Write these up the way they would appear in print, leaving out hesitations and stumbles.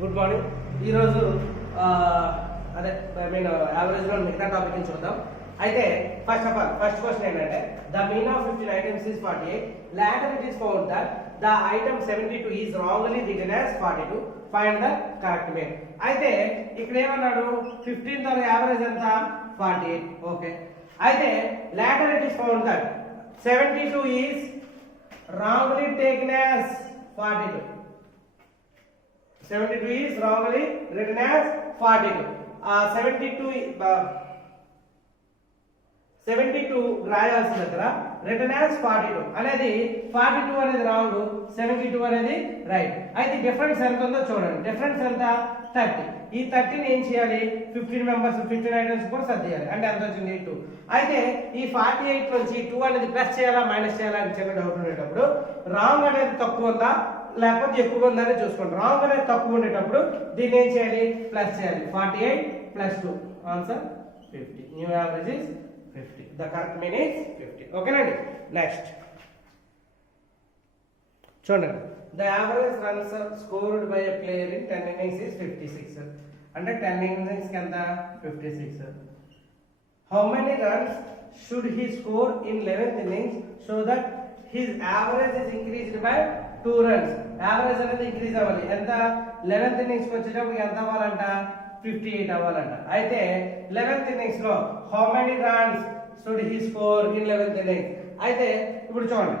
Good morning. ఈరోజు అదే యావరేజ్లో మిగతా టాపిక్ చూద్దాం. అయితే first of all first question ఏంటంటే the mean of 15 items is 48. Later it is found that the item 72 is wrongly written as 42. Find the correct mean. అయితే ఇక్కడ ఏమన్నాడు 15 తో యావరేజ్ ఎంత 48. ఓకే, అయితే later it is found that 72 is wrongly taken as 42. 72 is wrongly written as 42. 72 రాయాల్సిన దగ్గర written as 42 అనేది 42 అనేది wrong, 72 అనేది రైట్. అయితే డిఫరెన్స్ ఎంత ఉందో చూడండి. డిఫరెన్స్ ఎంత 30. ఈ 30 ని ఏం చేయాలి 15 మెంబర్స్ 15 ఐటమ్స్ కూడా సర్దేయాలి. అంటే ఎంత వచ్చింది 2. అయితే ఈ 48 నుంచి 2 అనేది ప్లస్ చేయాలా మైనస్ చేయాలా అని చిన్న డౌట్ ఉండేటప్పుడు రాంగ్ అనేది తక్కువ ఉందా లేకపోతే ఎక్కువ ఉందని చూసుకోండి. రాంగ్ అనేది తక్కువ ఉండేటప్పుడు దీన్ని ఏం చేయాలి ప్లస్ చేయాలి. 48 plus 2 answer 50. New average is 50. The correct mean is 50. ఓకేనండి. నెక్స్ట్ చూడండి. The average runs scored by a player in 10 innings is 56. అంటే 10 innings ఎంత 56. How many runs should he score in 11th innings so that his average is increased by 2 runs. Average అనేది increase అవ్వాలి. ఎంత 11th innings కి వచ్చేటప్పుడు ఎంత అవ్వాలంట 58 అవ్వాలంట. అయితే 11th innings లో how many runs should he score in 11th innings. అయితే ఇప్పుడు చూడండి,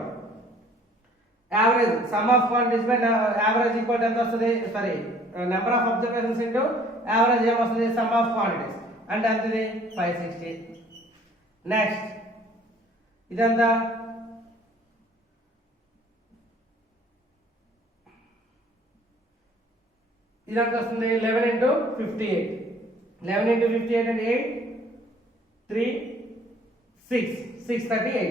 average some of quantities by average equal ఎంత వస్తుంది, sorry number of observations into average ఏమొస్తుంది సమ్ ఆఫ్ క్వాంటిటీస్ అంటే ఎంతది 560. నెక్స్ట్ ఇదంతా ఇదంతా వస్తుంది 11 into 58. 11 into 58 అంటే 8 3 6 638.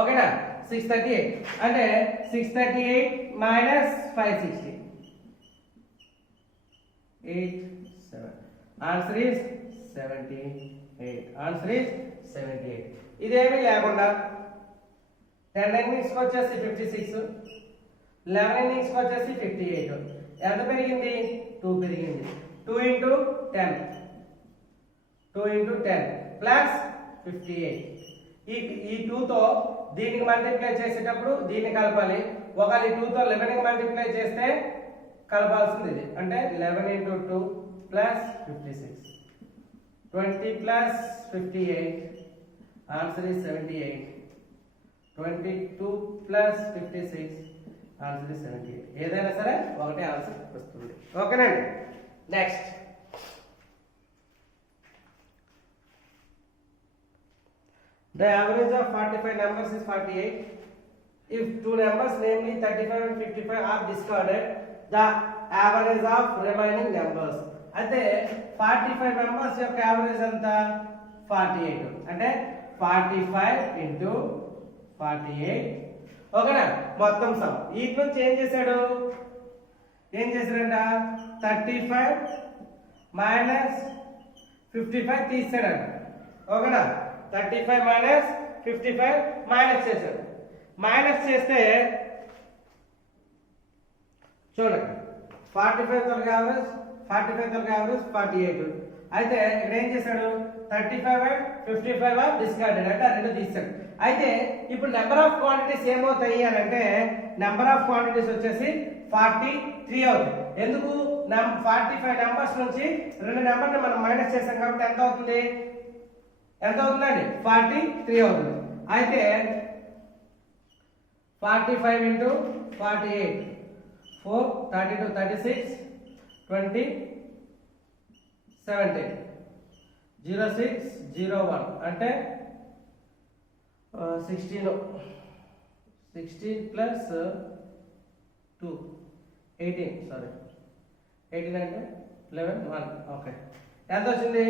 ఓకేనా 638 అంటే 638 minus 560 8 7. Answer is 78. Answer is 78. ఇదేమీ లేకుండా 10 innings కి వచ్చేసి 56, 11 innings కి వచ్చేసి 58. ఎంత పెరిగింది 2 పెరిగింది. 2 into 10 ప్లస్ 58. ఈ 2 తో దీనికి మల్టిప్లై చేసేటప్పుడు దీన్ని కలపాలి. ఒకవేళ ఈ 2 తో 11 కి మల్టిప్లై చేస్తే కలపాల్సింది ఇది. అంటే 11 into 2 plus 56 20 plus 58. Answer is 78. 22 plus 56 answer is 78. ఏదైనా సరే ఒకటే ఆన్సర్ వస్తుంది. ఓకేనండి. Next the average of 45 numbers is 48. If two numbers namely 35 and 55 are discarded, the average of remaining numbers. అయితే 45 మెంబర్స్ యొక్క యావరేజ్ ఎంత 48. అంటే 45 into 48. ఓకేనా మొత్తం సమ్. వీటి నుంచి ఏం చేశాడంట 35 మైనస్ 55 తీసాడంట. ఓకేనా 35 మైనస్ 55 మైనస్ చేశాడు. మైనస్ చేస్తే చూడండి 45 తొలగ యావరేజ్ 48. అయితే ఇక్కడ ఏం చేశాడు 35 and 55 ఆర్ డిస్కార్డెడ్ అంటే రెండు తీసాడు. అయితే ఇప్పుడు నెంబర్ ఆఫ్ క్వాంటిటీస్ ఏమవుతాయి అని అంటే నెంబర్ ఆఫ్ క్వాంటిటీస్ వచ్చేసి 43 అవుతుంది. ఎందుకు 45 నెంబర్స్ నుంచి 2 నెంబర్ని మనం మైనస్ చేసాం కాబట్టి ఎంత అవుతుందండి 43 అవుతుంది. అయితే 45 into 48 4 32 36 20 17 06 01 అంటే 16 ప్లస్ 2 18 సారీ 18 అంటే 11 1. ఓకే ఎంత వచ్చింది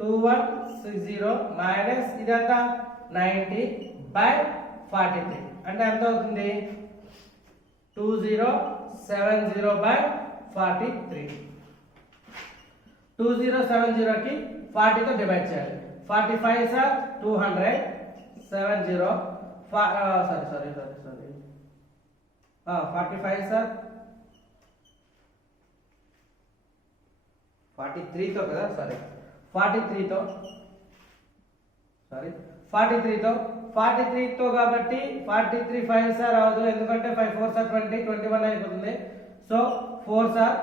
2160 మైనస్ ఇదంతా 90 బై 43 అంటే ఎంత అవుతుంది 2070 బై 43. 2070 కి 40 తో డివైడ్ చేయాలి. 45 సార్ 200 70 సారీ 45 సార్ 43తో కదా, సారీ 43తో, సారీ 43తో కాబట్టి 43 5s ఆర్ అవదు, ఎందుకంటే 5 4s ఆర్ 20, 21 అయిపోతుంది. So 4s or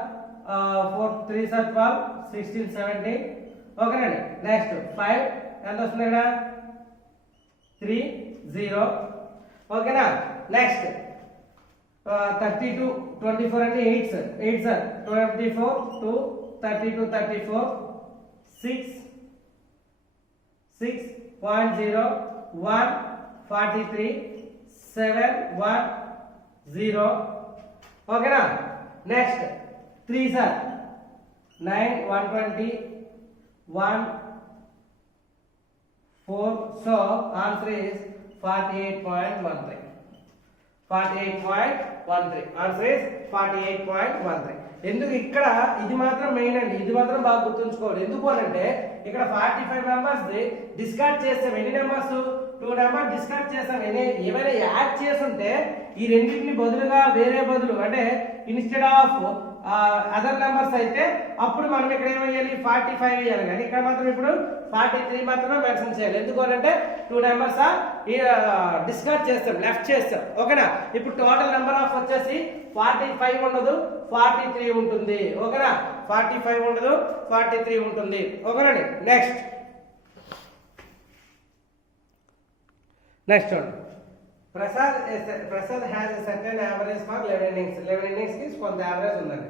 4 3s or 12, 16 17. ఓకేనండి. నెక్స్ట్ 5 ఎంత వస్తుంది ఇక్కడ 3 0. ఓకేనా. నెక్స్ట్ 32 24 అంటే 8 సార్, 24 2 32 34 6 6.0 1 43 7 1 0. ఓకేనా. Next 3 sir 9 120 1 4. So answer is 48.13. 48.13. Answer is 48.13. ఎందుకు ఇక్కడ ఇది మాత్రం మెయిన్ అండి, ఇది మాత్రం బాగా గుర్తుంచుకోవాలి. ఎందుకు అంటే ఇక్కడ 45 మెంబర్స్ డిస్కార్డ్ చేస్తాం. ఎన్ని నెంబర్స్ 2 నెంబర్ డిస్కార్డ్ చేస్తాం. ఏమైనా యాడ్ చేస్తుంటే ఈ రెండింటిని బదులుగా వేరే బదులు అంటే ఇన్స్టెడ్ ఆఫ్ అదర్ నెంబర్స్ అయితే అప్పుడు మనం ఇక్కడ ఏమయ్యాలి 45 వేయాలి. కానీ ఇక్కడ మాత్రం ఇప్పుడు 43 మాత్రమే మెన్షన్ చేయాలి. ఎందుకు అంటే 2 నెంబర్స్ డిస్కార్డ్ చేస్తాం, లెఫ్ట్ చేస్తాం. ఓకేనా. ఇప్పుడు టోటల్ నెంబర్ ఆఫ్ వచ్చేసి 45 ఉండదు, 43 ఉంటుంది. ఓకేనా. 45 ఉండదు, 43 ఉంటుంది. ఓకేనండి. నెక్స్ట్ చూడండి. Prasad has a certain average for 11 innings. 11 innings కి కొంత యావరేజ్ ఉందండి.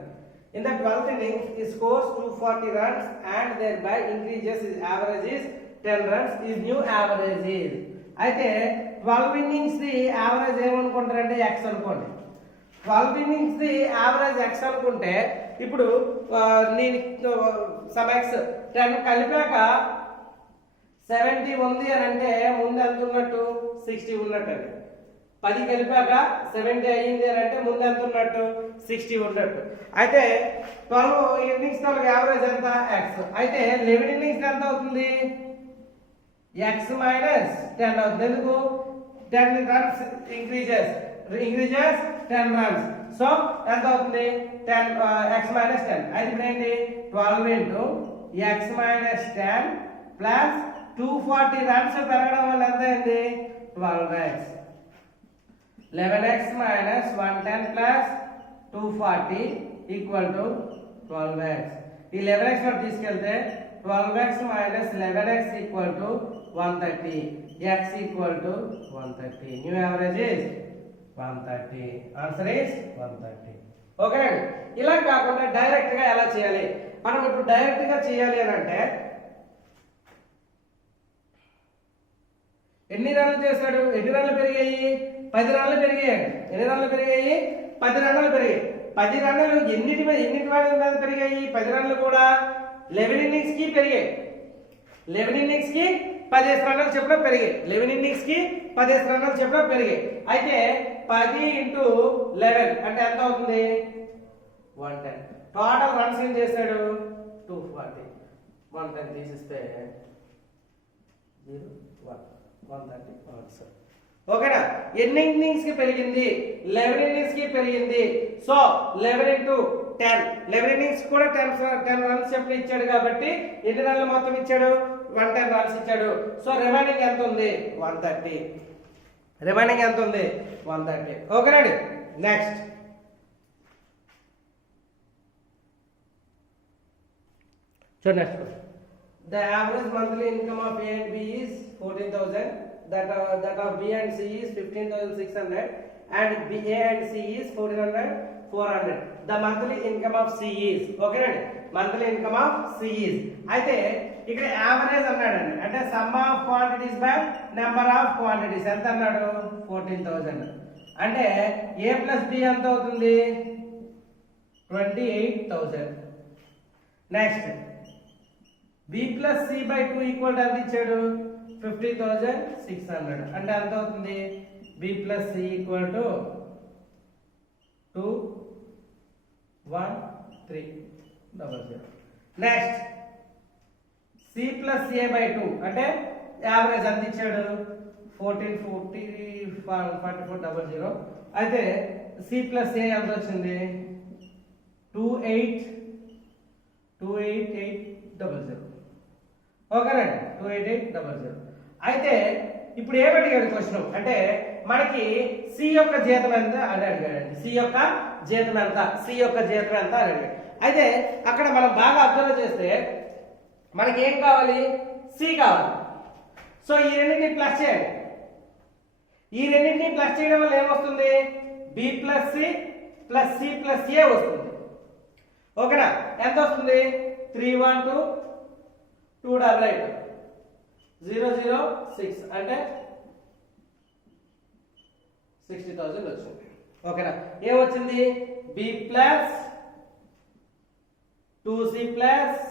In the 12th inning, he scores 240 runs and thereby increases his average is 10 runs. His new average is. అయితే 12 innings ది యావరేజ్ ఏమనుకుంటారంటే x అనుకోండి. 12 innings the average x అనుకుంటే ఇప్పుడు నేను some x 10 కలిపాక 70 ఉంది అని అంటే ముందు ఎంత ఉన్నట్టు 60 ఉన్నట్టు అండి. 10 కలిపాక 70 అయ్యింది అని అంటే ముందు ఎంత ఉన్నట్టు 60 ఉన్నట్టు. అయితే 12 ఇన్నింగ్స్ యావరేజ్ ఎంత x. అయితే 11 ఇన్నింగ్స్ ఎంత అవుతుంది x మైనస్ 10 అవుతుంది. ఎందుకు 10 runs increases 10 runs. సో ఎంత అవుతుంది 10 x మైనస్ 10. అయితే ఇప్పుడు ఏంటి 12 into x minus 10 plus 240 runs పెరగడం వల్ల ఎంత అయింది 12x. 11x minus 110 plus 240 equal to 12x. ఈ 11x లో తీసుకెళ్తే 12x minus 11x equal to 130. x equal to 130. New average is 130. Answer is 130. Okay. ఇలా కాకుండా డైరెక్ట్ గా ఎలా చేయాలి? మనం ఇప్పుడు డైరెక్ట్ గా చేయాలి అని అంటే ఎన్ని రన్లు చేశాడు, ఎన్ని రన్లు పెరిగాయి 10 రన్లు పెరిగాయండి. ఎన్ని రన్లు పెరిగాయి 10 రన్లు పెరిగాయి. 10 రన్లు ఎన్నిటి మీద పెరిగాయి 10 రన్లు కూడా 11 ఇన్నింగ్స్ కి పెరిగాయి. 11 ఇన్నింగ్స్ కి 10 రన్లు చెప్పిన పెరిగాయి. 11 ఇన్నింగ్స్ కి 10 రన్లు చెప్పిన పెరిగాయి. అయితే 10 into 11 అంటే ఎంత అవుతుంది 110. టోటల్ రన్స్ ఏం చేశాడు 240. 110 తీసిస్తే 0 1 130 ఆన్సర్. ఓకేనా. ఎన్ని ఇన్నింగ్స్ కి పెరిగింది 11 ఇన్నింగ్స్ కి పెరిగింది. సో 11 into 10 11 ఇన్నింగ్స్ కూడా 10 రన్స్ చెప్పి ఇచ్చాడు కాబట్టి ఎన్ని రన్లు మొత్తం ఇచ్చాడు 110 రన్స్ ఇచ్చాడు. సో రిమైనింగ్ ఎంత ఉంది 130. రిమైనింగ్ ఎంత ఉంది 130. ఓకేనండి. నెక్స్ట్ చూడండి. Next the average monthly income of A and B is 14,000. That of B and C is 15,600 and A and C is 1,400 400. The monthly income of C is. Okay రండి. monthly income of C is. అయితే ఇక్కడ average అన్నాడండి. అంటే some of quantities by number of quantities ఎంత అన్నాడు 14,000. అంటే A plus B ఎంత అవుతుంది 28,000. Next B plus C by 2 equal to ఎంత ఇచ్చాడు 50,600. అంటే ఎంత అవుతుంది B plus C equal to 2 1 3 00. Next C plus A by 2 అంటే యావరేజ్ ఎంత ఇచ్చాడు 4400. అయితే C plus A ఎంత వచ్చింది 28 28800. ఓకేనండి, 28800. అయితే ఇప్పుడు ఏమడిగాడు క్వశ్చన్ అంటే మనకి సి యొక్క జీతం ఎంత అని అడిగాడండి. సి యొక్క జీతం ఎంత అని అడిగాడు. అయితే అక్కడ మనం బాగా అబ్జర్వ్ చేస్తే మనకి ఏం కావాలి, సి కావాలి. సో ఈ రెండింటిని ప్లస్ చేయండి. ఈ రెండింటిని ప్లస్ చేయడం వల్ల ఏమొస్తుంది, B plus C plus C plus A వస్తుంది. ఓకేనా, ఎంత వస్తుంది, 31288,006 అంటే 60,000 వచ్చింది. ఓకేనా, ఏమొచ్చింది, B plus 2c plus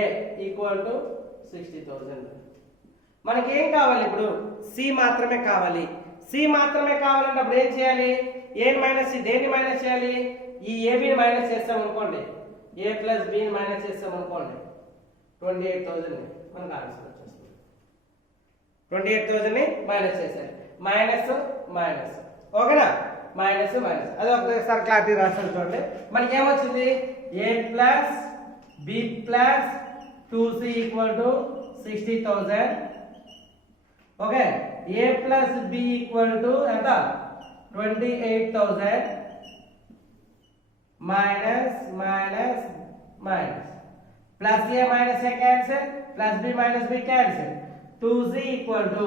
A equal to 60,000. మనకి ఏం కావాలి, ఇప్పుడు సి మాత్రమే కావాలి. సి మాత్రమే కావాలంటే అప్పుడు ఏం చేయాలి, ఏ మైనస్ సి, దేన్ని మైనస్ చేయాలి, ఈ ఏబిని మైనస్ చేస్తాం అనుకోండి, ఏ ప్లస్ బిని మైనస్ చేస్తాం అనుకోండి, 28,000 మనకు ఆన్సర్ వచ్చేస్తుంది. 28,000 ని మైనస్ చేయాలి, మైనస్ మైనస్. ఓకేనా, మైనస్ మైనస్. అది ఒకసారి క్లారిటీ రాస్తాను చూడండి. మనకి ఏమొచ్చింది, A plus B plus 2c equal to 60,000. Okay, A plus B equal to ఎంత, 28,000 minus minus minus, plus A minus A cancel, plus B minus B cancel, 2c equal to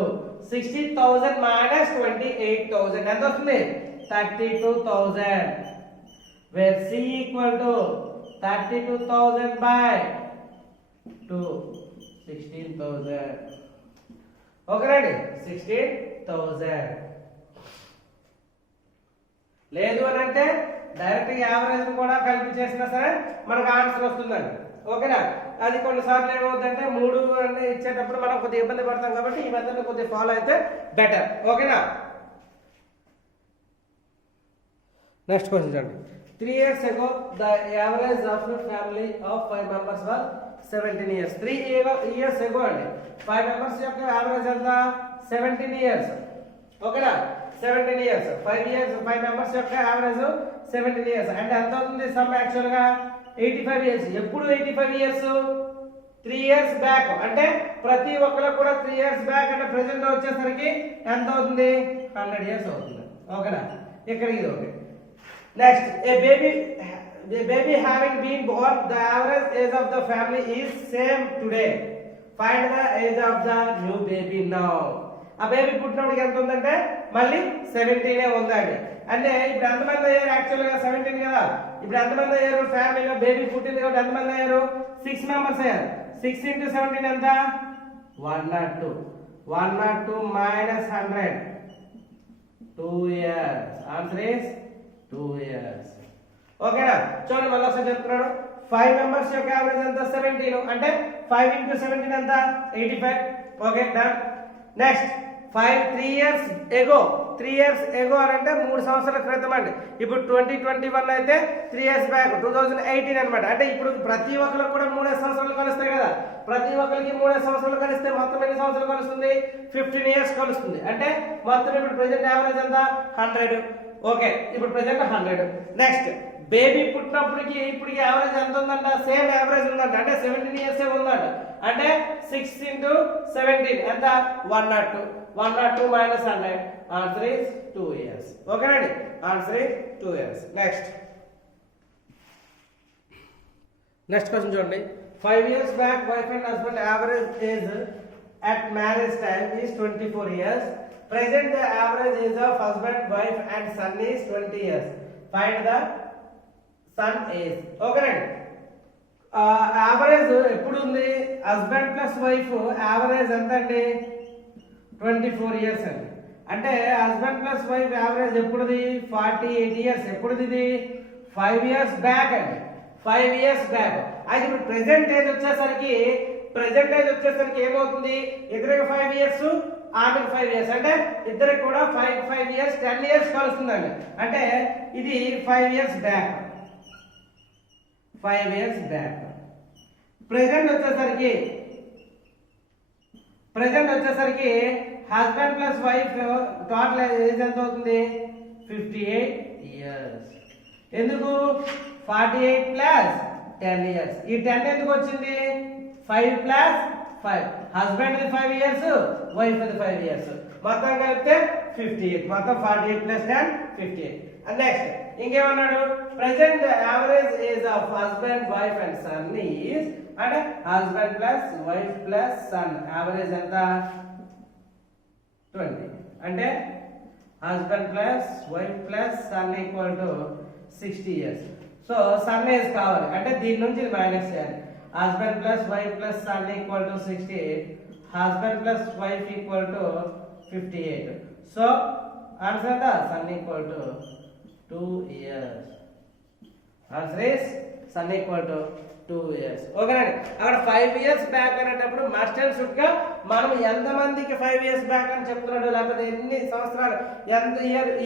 60,000 minus 28,000 ఎంత వస్తుంది, 32,000. where c equal to 32,000 by 2, 16,000. Okay రండి, 16,000. లేదు అని అంటే direct average కూడా కలిపి చేసినా సరే మనకు ఆన్సర్ వస్తుందండి. ఓకేనా, అది కొన్నిసార్లు ఏమవుతుందంటే 3 అంటే ఇచ్చేటప్పుడు మనం కొద్దిగా ఇబ్బంది పడతాం కాబట్టి ఈ మెథడ్ కొద్దిగా ఫాలో అయితే బెటర్. ఓకేనా, నెక్స్ట్ క్వశ్చన్ చూడండి. 3 years ago the average household family of 5 members was 17 years. 3 years ago అండి 5 members యొక్క యావరేజ్ ఎంత, 17 years. ఓకేనా, 17 years. 5 members యొక్క యావరేజ్ 17 years అంటే ఎంత అవుతుంది సమ్ యాక్చువల్ గా 85 years. ఎప్పుడు 85 years, 3 years బ్యాక్. అంటే ప్రతి ఒక్కరికి కూడా 3 years బ్యాక్ అంటే ప్రెసెంట్ వచ్చేసరికి ఎంత అవుతుంది, 100 years అవుతుంది. ఓకేనా, ఇక్కడ ఇది okay. Next, a baby having been born, the average age of the family is same today. Find the age of the new baby now. ఆ బేబీ పుట్టినప్పటికి ఎంత ఉందంటే మళ్ళీ 17 ఉందండి. అంటే ఇప్పుడు ఎంతమంది అయ్యారు, యాక్చువల్ గా 17 కదా, ఇప్పుడు ఎంతమంది అయ్యారు ఫ్యామిలీలో, బేబీ పుట్టింది కాబట్టి ఎంతమంది అయ్యారు, 6 members అయ్యారు. 6 into 17 ఎంత, 102. 102 minus 100, 2 years. Answer is 2 years. ఓకేనా, చూడండి మళ్ళీ ఒకసారి చెప్తున్నాడు. 5 members యొక్క యావరేజ్ ఎంత, 17 అంటే 5 into 17 ఎంత, 85. Okay, done. Next 3 years ago అని అంటే 3 సంవత్సరాల క్రితం అండి. ఇప్పుడు 2021 అయితే 3 years బ్యాక్ 2018 అనమాట. అంటే ఇప్పుడు ప్రతి ఒక్కరికి కూడా 3 సంవత్సరాలు కలుస్తాయి కదా, ప్రతి ఒక్కరికి 3 సంవత్సరాలు కలిస్తే మొత్తం ఎన్ని సంవత్సరాలు కలుస్తుంది, 15 years కలుస్తుంది. అంటే మొత్తం ఇప్పుడు ప్రెసెంట్ యావరేజ్ ఎంత, 100. ఓకే, ఇప్పుడు ప్రెసెంట్ 100. నెక్స్ట్, బేబీ పుట్టినప్పటికి ఇప్పుడు యావరేజ్ ఎంత ఉందంట, సేమ్ యావరేజ్ ఉందంట. అంటే 17 years ఉందంట. అంటే 6 into 17 ఎంత, 102. 102 minus 100, ఆన్సర్ ఇస్ 2 years. ఓకేనండి, answer is 2 years. Next question చూడండి. 5 years back wife and husband average age at marriage time is 24 years. Present the average age of husband, wife and son is 20 years. Find the son age. ఓకేనండి, average ఎప్పుడు ఉంది, husband plus wife average ఎంత అండి, 24 years అండి. అంటే husband plus wife average ఎప్పుడుది, 48 years. ఎప్పుడుది ఇది, 5 years బ్యాక్ అండి, 5 years బ్యాక్. అయితే ఇప్పుడు ప్రెసెంట్ ఏజ్ వచ్చేసరికి ఏమవుతుంది, ఇద్దరికి 5 years, ఆమెకి 5 years. అంటే ఇద్దరికి కూడా 5 years 10 years కలుస్తుందండి. అంటే ఇది 5 years బ్యాక్. ప్రెసెంట్ వచ్చేసరికి husband plus wife total age ఎంత అవుతుంది, 58 years. ఎందుకు, 48 ప్లస్ 10 years. ఈ 10 ఎందుకు వచ్చింది? 5 plus 5. Husband 5 years, wife 5 years. మొత్తం కలిపితే 58. మొత్తం 48 ప్లస్ 10 58. అండ్ నెక్స్ట్ ఇంకేమన్నాడు? Present average age of husband wife and son is అంటే husband plus wife plus son average ఎంత? 20. అంటే husband plus wife plus son equal to 60 years. So son age కావాలి అంటే దీని నుంచి మైనస్ చేయాలి. Husband plus wife plus son equal to 60. Husband plus wife equal to 58. So answer ఎంత? Son equal to 2 years. Answer is son equal to 2 years. ఓకేనండి. అక్కడ 5 years back అనేటప్పుడు must and should గా మనం ఎంతమందికి 5 years బ్యాక్ అని చెప్తున్నాడు, లేకపోతే ఎన్ని సంవత్సరాలు ఎంత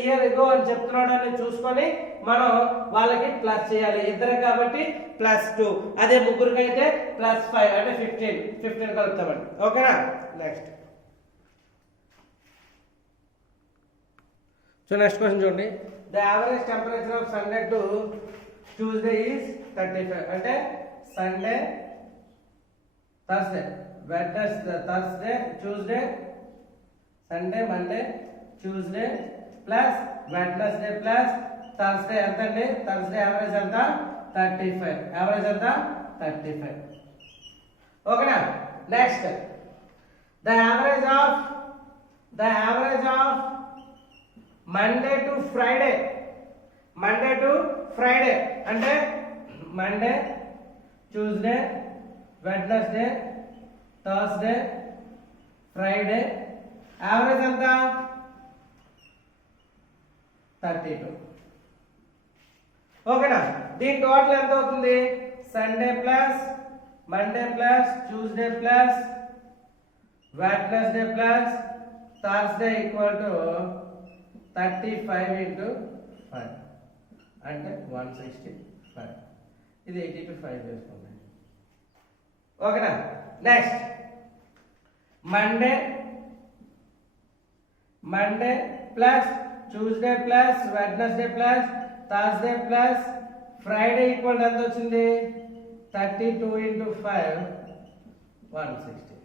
ఇయర్ ఎగో అని చెప్తున్నాడు అని చూసుకొని మనం వాళ్ళకి ప్లస్ చేయాలి. ఇద్దరు కాబట్టి +2, అదే ముగ్గురికి అయితే +5 అంటే 15 కలుపుతామండి. ఓకేనా? నెక్స్ట్ సో నెక్స్ట్ క్వశ్చన్ చూడండి. The average temperature of Sunday to Tuesday is 35. అంటే Sunday, Thursday, Thursday, Tuesday, Sunday, Monday, Tuesday plus Wednesday plus Thursday ఎంత అండి? థర్స్డే యావరేజ్ ఎంత? 35. యావరేజ్ ఎంత? 35. ఓకేనా? Next the average of Monday to Friday. Monday to Friday అంటే Monday, Tuesday, Wednesday, Thursday, Friday average ఎంత? 32. ఓకేనా? దీని టోటల్ ఎంత అవుతుంది? Sunday plus Monday plus Tuesday plus Wednesday plus Thursday equal to 35 into 5 అంటే 165. ఇది 85 చేసుకోండి. ఓకేనా? Next Monday plus Tuesday plus Wednesday plus Thursday plus Friday equal ఎంత వచ్చింది? 32 into 5 160.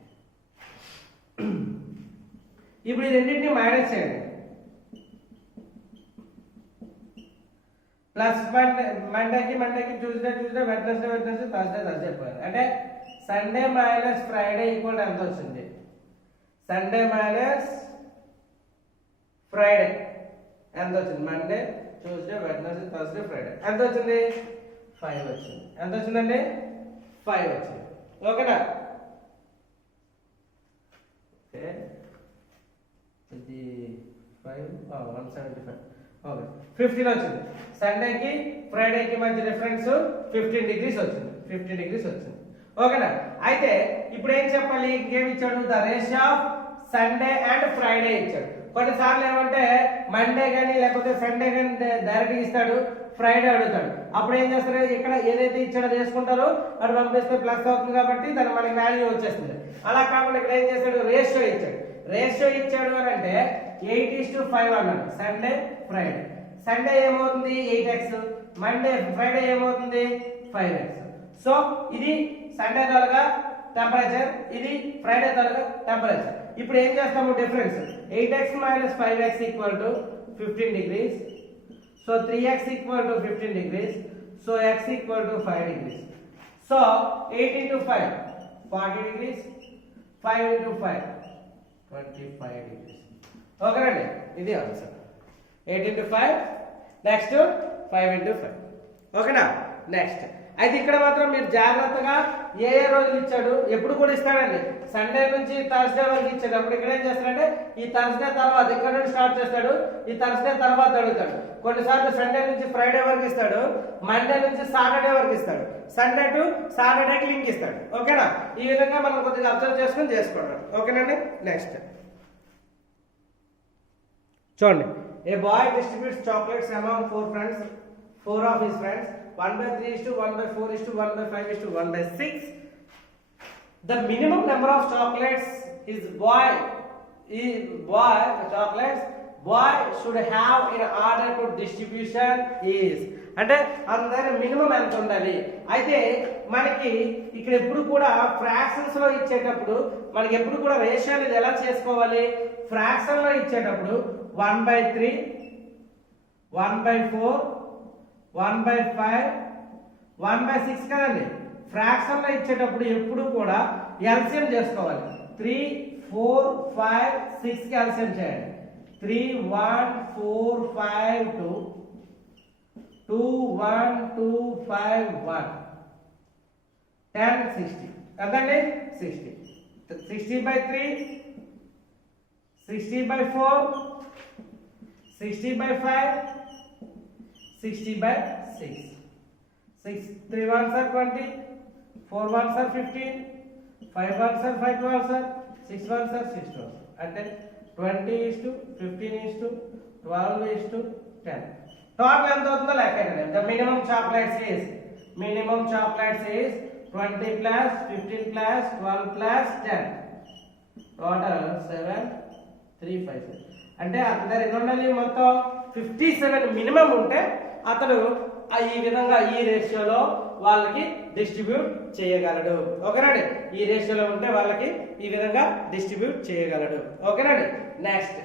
ఇప్పుడు ఈ రెండింటిని మైనస్ చేయండి. ప్లస్ మండేకి ట్యూస్డే వెడ్నెస్డే థర్స్డే పోయింది. అంటే సండే మైనస్ ఫ్రైడే ఈక్వల్ ఎంత వచ్చింది? సండే మైనస్ ఫ్రైడే ఎంత వచ్చింది? Monday, Tuesday, Wednesday, Thursday, Friday ఎంత వచ్చింది? 5 వచ్చింది. ఎంత వచ్చిందండి? 5 వచ్చింది. ఓకేనా? ఓకే, ఇది 5 175. ఓకే, 15 వచ్చింది. సండేకి ఫ్రైడేకి మధ్య డిఫరెన్స్ 15 degrees వచ్చింది. 15 degrees వచ్చింది. ఓకేనా? అయితే ఇప్పుడు ఏం చెప్పాలి? ఇంకేమి ఇచ్చాడు? The ratio of Sunday and Friday ఇచ్చాడు. కొన్నిసార్లు ఏమంటే మండే కానీ లేకపోతే సండే కానీ డైరెక్ట్గా ఇస్తాడు, ఫ్రైడే అడుగుతాడు. అప్పుడు ఏం చేస్తారు? ఇక్కడ ఏదైతే ఇచ్చాడో చేసుకుంటారో అటు పంపిస్తే ప్లస్ అవుతుంది కాబట్టి దాని మనకి వాల్యూ వచ్చేస్తుంది. అలా కాకుండా ఇక్కడ ఏం చేస్తాడు? రేషియో ఇచ్చాడు. రేషియో ఇచ్చాడు అని అంటే 8:5 అన్నాడు. Sunday Friday. సండే ఏమవుతుంది? 8x. ఫ్రైడే ఏమవుతుంది? 5x. సో ఇది సండే తాలూకా టెంపరేచర్, ఇది ఫ్రైడే తాలూకా టెంపరేచర్. ఇప్పుడు ఏం చేస్తాము? Difference 8x minus 5x equal to 15 degrees. So 3x equal to 15 degrees. So x equal to 5 degrees. So 8 into 5 40 degrees. 5 into 5 25 degrees. Okay అండి, ఇది answer. 8 into 5 next 5 into 5. ఓకేనా? Next అయితే ఇక్కడ మాత్రం మీరు జాగ్రత్తగా ఏ రోజులు ఇచ్చాడు ఎప్పుడు కూడా ఇస్తాడండి. సండే నుంచి థర్స్డే వరకు ఇచ్చాడు. అప్పుడు ఇక్కడ ఏం చేస్తాడంటే ఈ థర్స్డే తర్వాత ఇక్కడ నుండి స్టార్ట్ చేస్తాడు, ఈ థర్స్డే తర్వాత అడుగుతాడు. కొన్నిసార్లు సండే నుంచి ఫ్రైడే వరకు ఇస్తాడు, మండే నుంచి సాటర్డే వరకు ఇస్తాడు, సండే టు సాటర్డేకి లింక్ ఇస్తాడు. ఓకేనా? ఈ విధంగా మనం కొద్దిగా అబ్జర్వ్ చేసుకుని చేసుకోవడం. ఓకేనండి? నెక్స్ట్ చూడండి. A boy distributes chocolates among 4 of his friends. 1/3:1/4:1/5:1/6. The minimum number of chocolates boy should have in order to distribution is అంటే అందరి మినిమం ఎంత ఉండాలి. అయితే మనకి ఇక్కడ ఎప్పుడు కూడా ఫ్రాక్షన్స్ లో ఇచ్చేటప్పుడు మనకి ఎప్పుడు కూడా రేషియో అనేది ఎలా చేసుకోవాలి, ఫ్రాక్షన్ లో ఇచ్చేటప్పుడు 1/3, 1/4, 1/5, 1/6 కదండి. ఫ్రాక్షన్ లో ఇచ్చేటప్పుడు ఎప్పుడు కూడా ఎల్సిఎం చేసుకోవాలి. 3, 4, 5, 6 కి ఎల్సిఎం చేయండి. 3, 1, 4, 5, 2, 2, 1, 2, 5, 1, 10, 60 ఎంతండి 60. 60/3, 60/4, 60/5, 60/6. 3 1s are 20, 4 1s are 15, 5 1s are 5 12s are 6 1s are 6 12s. అంటే 20:15:12:10. టోటల్ ఎంత అవుతుందో లెక్కండి. The minimum chocolates is 20 plus 15 plus 12 plus 10. టోటల్ 7 3 5 6. అంటే అతని దగ్గర ఎన్ని ఉండాలి, మొత్తం 57 మినిమం ఉంటే అతడు ఈ విధంగా ఈ రేషియోలో వాళ్ళకి డిస్ట్రిబ్యూట్ చేయగలడు. ఓకేనండి, ఈ రేషియోలో ఉంటే వాళ్ళకి ఈ విధంగా డిస్ట్రిబ్యూట్ చేయగలడు. ఓకేనండి. నెక్స్ట్